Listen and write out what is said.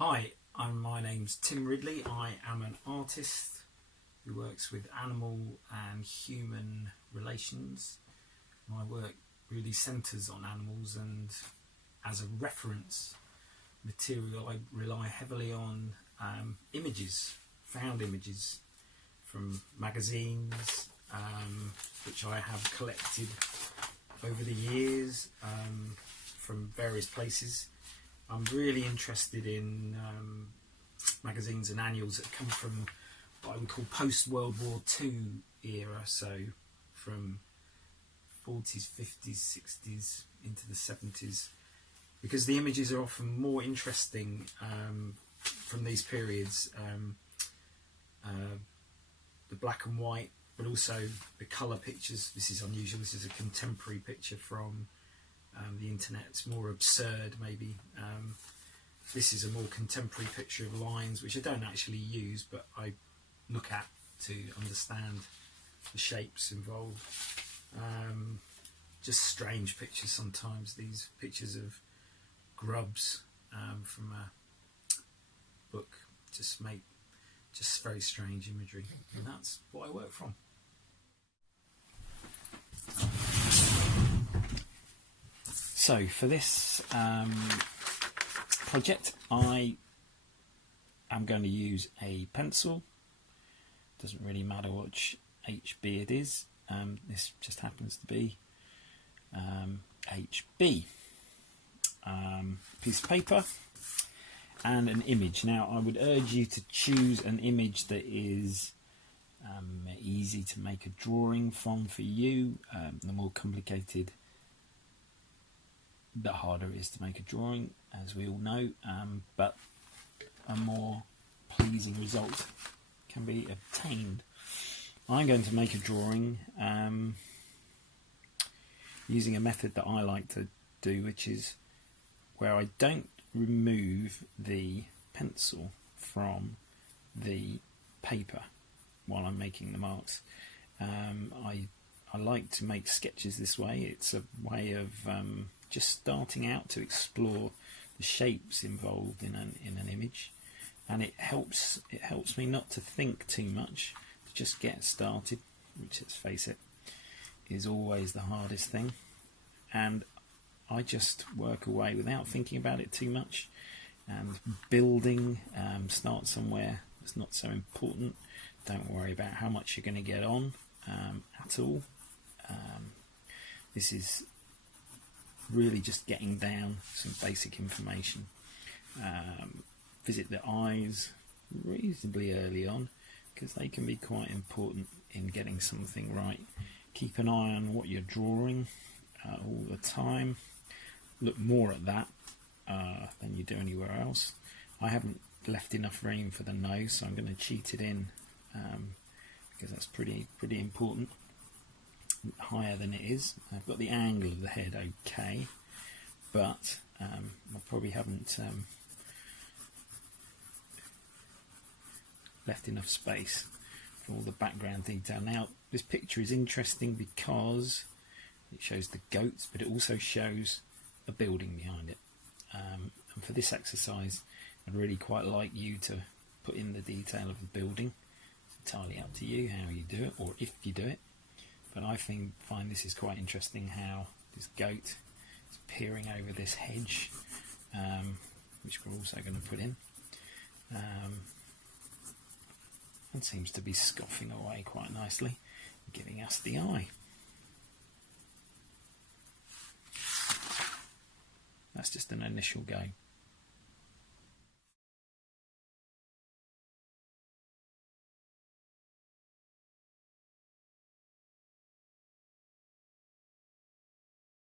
Hi, my name's Tim Ridley. I am an artist who works with animal and human relations. My work really centres on animals, and as a reference material I rely heavily on images, found images from magazines, which I have collected over the years from various places. I'm really interested in magazines and annuals that come from what I would call post-World War II era, so from 40s, 50s, 60s into the 70s, because the images are often more interesting from these periods, the black and white, but also the colour pictures. This is unusual. This is a contemporary picture from the internet. It's more absurd maybe. This is a more contemporary picture of lines, which I don't actually use, but I look at to understand the shapes involved. Just strange pictures sometimes, these pictures of grubs from a book just make just very strange imagery, and that's what I work from. So for this project I am going to use a pencil. Doesn't really matter which HB it is. This just happens to be HB. Piece of paper and an image. Now I would urge you to choose an image that is easy to make a drawing from for you. The more complicated, the harder it is to make a drawing, as we all know, but a more pleasing result can be obtained. I'm going to make a drawing using a method that I like to do, which is where I don't remove the pencil from the paper while I'm making the marks. I like to make sketches this way. It's a way of just starting out to explore the shapes involved in an image, and it helps me not to think too much, to just get started, which, let's face it, is always the hardest thing. And I just work away without thinking about it too much, and building, start somewhere. It's not so important. Don't worry about how much you're going to get on at all. This is really just getting down some basic information. Visit the eyes reasonably early on, because they can be quite important in getting something right. Keep an eye on what you're drawing all the time. Look more at that than you do anywhere else. I haven't left enough room for the nose, so I'm going to cheat it in because that's pretty important. Higher than it is. I've got the angle of the head okay, but I probably haven't left enough space for all the background detail. Now this picture is interesting because it shows the goats, but it also shows a building behind it, and for this exercise I'd really quite like you to put in the detail of the building. It's entirely up to you how you do it, or if you do it. But I find this is quite interesting, how this goat is peering over this hedge, which we're also going to put in, and seems to be scoffing away quite nicely, giving us the eye. That's just an initial go.